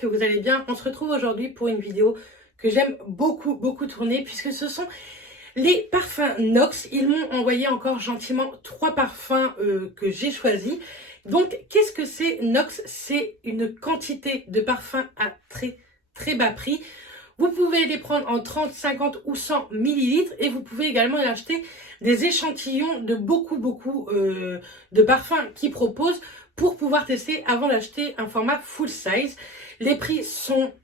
que vous allez bien. On se retrouve aujourd'hui pour une vidéo que j'aime beaucoup tourner puisque ce sont les parfums Nox. Ils m'ont envoyé encore gentiment 3 parfums que j'ai choisis. Donc, qu'est-ce que c'est Nox? C'est une quantité de parfums à très bas prix. Vous pouvez les prendre en 30, 50 ou 100 millilitres et vous pouvez également acheter des échantillons de beaucoup de parfums qu'ils proposent pour pouvoir tester avant d'acheter un format full size. Les prix sont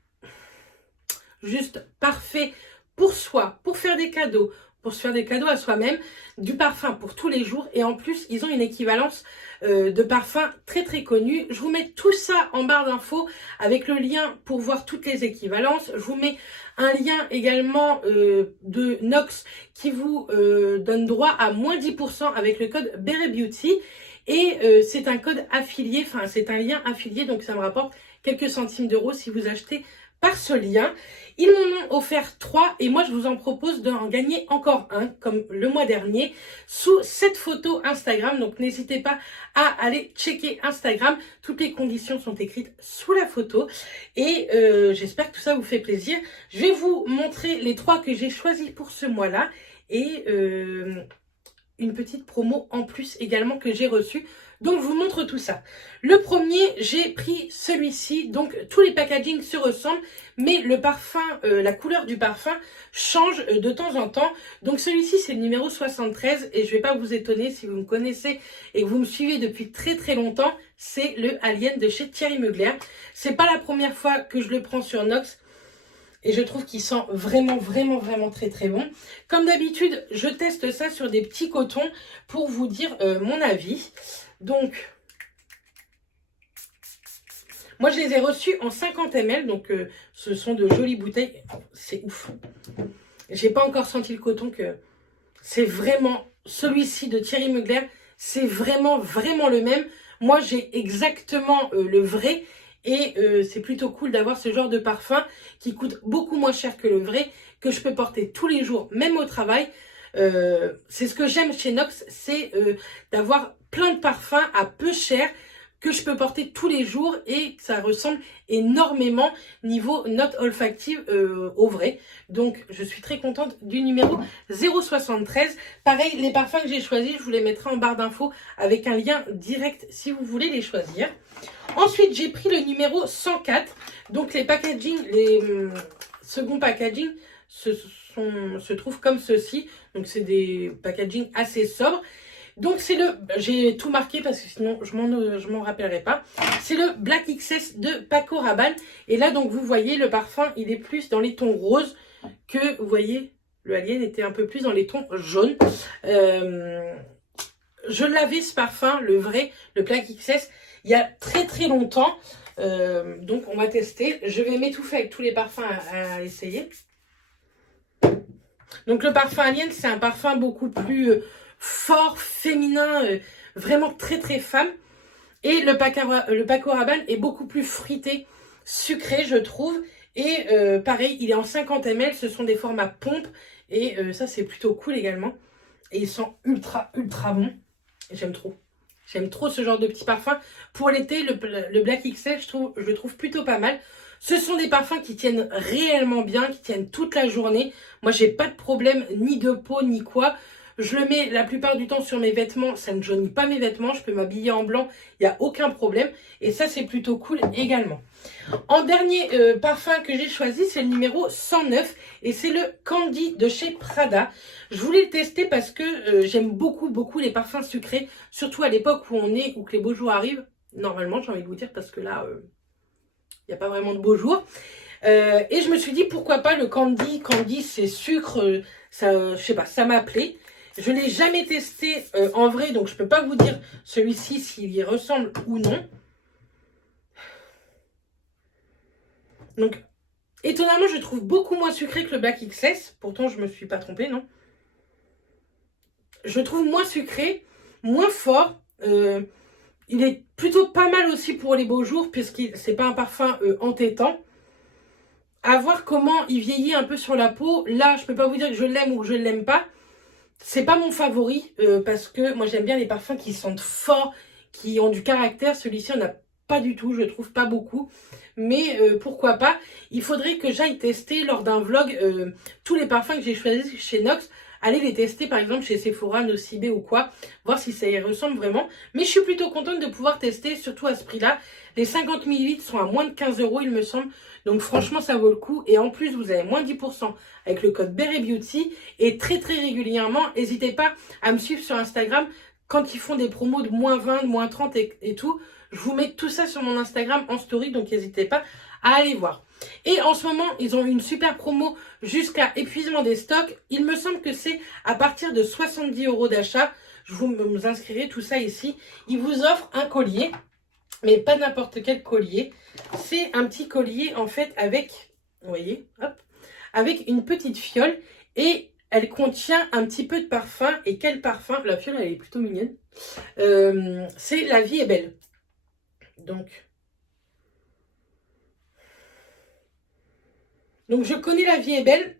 juste parfaits pour soi, pour faire des cadeaux, pour se faire des cadeaux à soi-même, du parfum pour tous les jours et en plus ils ont une équivalence de parfums très connus. Je vous mets tout ça en barre d'infos avec le lien pour voir toutes les équivalences. Je vous mets un lien également de Nox qui vous donne droit à moins 10% avec le code Bere Beauty. Et c'est un code affilié, enfin c'est un lien affilié, donc ça me rapporte quelques centimes d'euros si vous achetez par ce lien. Ils m'en ont offert 3 et moi je vous en propose d'en gagner encore un comme le mois dernier sous cette photo Instagram. Donc n'hésitez pas à aller checker Instagram. Toutes les conditions sont écrites sous la photo et j'espère que tout ça vous fait plaisir. Je vais vous montrer les 3 que j'ai choisis pour ce mois-là et une petite promo en plus également que j'ai reçue. Donc, je vous montre tout ça. Le premier, j'ai pris celui-ci. Donc, tous les packagings se ressemblent, mais le parfum, la couleur du parfum change de temps en temps. Donc, celui-ci, c'est le numéro 73 et je vais pas vous étonner si vous me connaissez et que vous me suivez depuis très longtemps. C'est le Alien de chez Thierry Mugler. C'est pas la première fois que je le prends sur Nox. Et je trouve qu'il sent vraiment très bon. Comme d'habitude, je teste ça sur des petits cotons pour vous dire mon avis. Donc, moi je les ai reçus en 50 ml. Donc, ce sont de jolies bouteilles. C'est ouf. J'ai pas encore senti le coton que c'est vraiment celui-ci de Thierry Mugler. C'est vraiment le même. Moi, j'ai exactement le vrai. Et c'est plutôt cool d'avoir ce genre de parfum qui coûte beaucoup moins cher que le vrai, que je peux porter tous les jours, même au travail. C'est ce que j'aime chez Nox, c'est d'avoir plein de parfums à peu cher que je peux porter tous les jours et que ça ressemble énormément niveau note olfactive au vrai. Donc, je suis très contente du numéro 073. Pareil, les parfums que j'ai choisis, je vous les mettrai en barre d'infos avec un lien direct si vous voulez les choisir. Ensuite, j'ai pris le numéro 104. Donc, les packaging, les seconds packaging se trouvent comme ceci. Donc, c'est des packaging assez sobres. Donc, c'est le... J'ai tout marqué parce que sinon, je m'en rappellerai pas. C'est le Black XS de Paco Rabanne. Et là, donc, vous voyez, le parfum, il est plus dans les tons roses que, vous voyez, le Alien était un peu plus dans les tons jaunes. Je l'avais, ce parfum, le vrai, le Black XS, il y a très longtemps. Donc, on va tester. Je vais m'étouffer avec tous les parfums à essayer. Donc, le parfum Alien, c'est un parfum beaucoup plus fort, féminin, vraiment très femme. Et le Paco Rabanne est beaucoup plus fruité, sucré, je trouve. Et pareil, il est en 50 ml. Ce sont des formats pompe. Et ça, c'est plutôt cool également. Et il sent ultra bon. J'aime trop. J'aime trop ce genre de petit parfum. Pour l'été, le Black XL, je le trouve plutôt pas mal. Ce sont des parfums qui tiennent réellement bien, qui tiennent toute la journée. Moi, j'ai pas de problème ni de peau, ni quoi. Je le mets la plupart du temps sur mes vêtements. Ça ne jaunit pas mes vêtements. Je peux m'habiller en blanc. Il n'y a aucun problème. Et ça, c'est plutôt cool également. En dernier parfum que j'ai choisi, c'est le numéro 109 et c'est le Candy de chez Prada. Je voulais le tester parce que j'aime beaucoup les parfums sucrés, surtout à l'époque où on est, où que les beaux jours arrivent. Normalement, j'ai envie de vous dire parce que là, il n'y a pas vraiment de beaux jours. Et je me suis dit, pourquoi pas le Candy. Candy, c'est sucre, ça, je sais pas, ça m'appelait. Je ne l'ai jamais testé en vrai, donc je ne peux pas vous dire celui-ci s'il y ressemble ou non. Donc, étonnamment, je trouve beaucoup moins sucré que le Black XS. Pourtant, je ne me suis pas trompée, non? Je trouve moins sucré, moins fort. Il est plutôt pas mal aussi pour les beaux jours, puisque c'est pas un parfum entêtant. À voir comment il vieillit un peu sur la peau. Là, je peux pas vous dire que je l'aime ou que je ne l'aime pas. C'est pas mon favori, parce que moi, j'aime bien les parfums qui sentent fort, qui ont du caractère. Celui-ci, on a pas du tout, je trouve pas beaucoup. Mais pourquoi pas. Il faudrait que j'aille tester lors d'un vlog tous les parfums que j'ai choisis chez NOX. Aller les tester par exemple chez Sephora, Nocibé ou quoi. Voir si ça y ressemble vraiment. Mais je suis plutôt contente de pouvoir tester, surtout à ce prix-là. Les 50 ml sont à moins de 15 € il me semble. Donc franchement ça vaut le coup. Et en plus vous avez moins 10% avec le code Berry Beauty. Et très régulièrement, n'hésitez pas à me suivre sur Instagram. Quand ils font des promos de moins 20, de moins 30 et tout, je vous mets tout ça sur mon Instagram en story, donc n'hésitez pas à aller voir. Et en ce moment, ils ont une super promo jusqu'à épuisement des stocks. Il me semble que c'est à partir de 70 € d'achat. Je vous inscrirai tout ça ici. Ils vous offrent un collier, mais pas n'importe quel collier. C'est un petit collier en fait avec, vous voyez, hop, avec une petite fiole et elle contient un petit peu de parfum. Et quel parfum? La fiole, elle est plutôt mignonne. C'est La Vie est belle. Donc je connais La Vie est belle.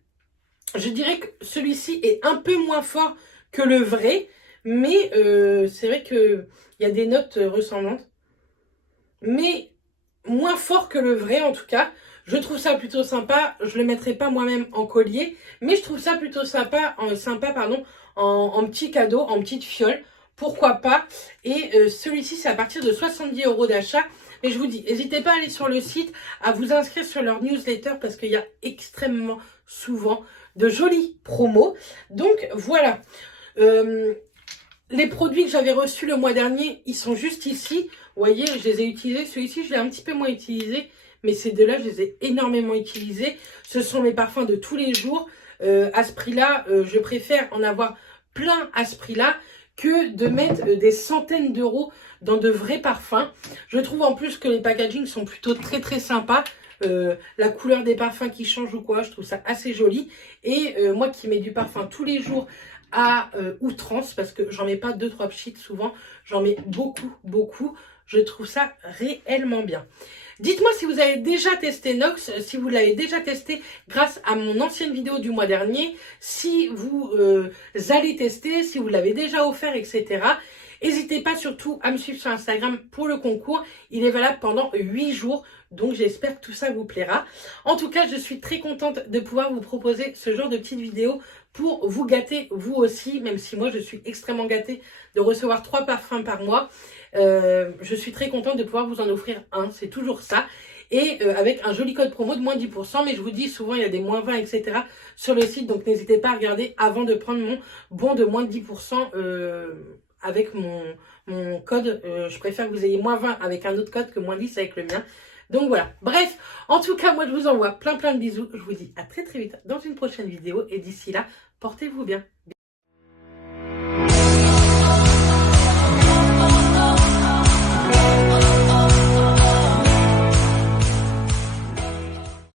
Je dirais que celui-ci est un peu moins fort que le vrai. Mais c'est vrai qu'il y a des notes ressemblantes. Mais moins fort que le vrai en tout cas. Je trouve ça plutôt sympa. Je le mettrai pas moi-même en collier. Mais je trouve ça plutôt sympa, en petit cadeau, en petite fiole. Pourquoi pas. Et celui-ci, c'est à partir de 70 € d'achat. Mais je vous dis, n'hésitez pas à aller sur le site, à vous inscrire sur leur newsletter parce qu'il y a extrêmement souvent de jolies promos. Donc voilà. Les produits que j'avais reçus le mois dernier, ils sont juste ici. Vous voyez, je les ai utilisés. Celui-ci, je l'ai un petit peu moins utilisé. Mais ces deux-là, je les ai énormément utilisés. Ce sont mes parfums de tous les jours. À ce prix-là, je préfère en avoir plein à ce prix-là que de mettre des centaines d'euros dans de vrais parfums. Je trouve en plus que les packagings sont plutôt très sympas. La couleur des parfums qui change ou quoi, je trouve ça assez joli. Et moi qui mets du parfum tous les jours à outrance, parce que j'en mets pas 2-3 pchites souvent, j'en mets beaucoup. Je trouve ça réellement bien. Dites-moi si vous avez déjà testé NOX, si vous l'avez déjà testé grâce à mon ancienne vidéo du mois dernier, si vous allez tester, si vous l'avez déjà offert, etc. N'hésitez pas surtout à me suivre sur Instagram pour le concours. Il est valable pendant 8 jours. Donc j'espère que tout ça vous plaira. En tout cas, je suis très contente de pouvoir vous proposer ce genre de petites vidéos pour vous gâter vous aussi, même si moi je suis extrêmement gâtée de recevoir 3 parfums par mois. Je suis très contente de pouvoir vous en offrir un, c'est toujours ça. Et avec un joli code promo de moins 10%, mais je vous dis souvent il y a des moins 20, etc. sur le site, donc n'hésitez pas à regarder avant de prendre mon bon de moins 10% avec mon code. Je préfère que vous ayez moins 20 avec un autre code que moins 10 avec le mien. Donc voilà, bref, en tout cas, moi je vous envoie plein de bisous. Je vous dis à très vite dans une prochaine vidéo et d'ici là, portez-vous bien.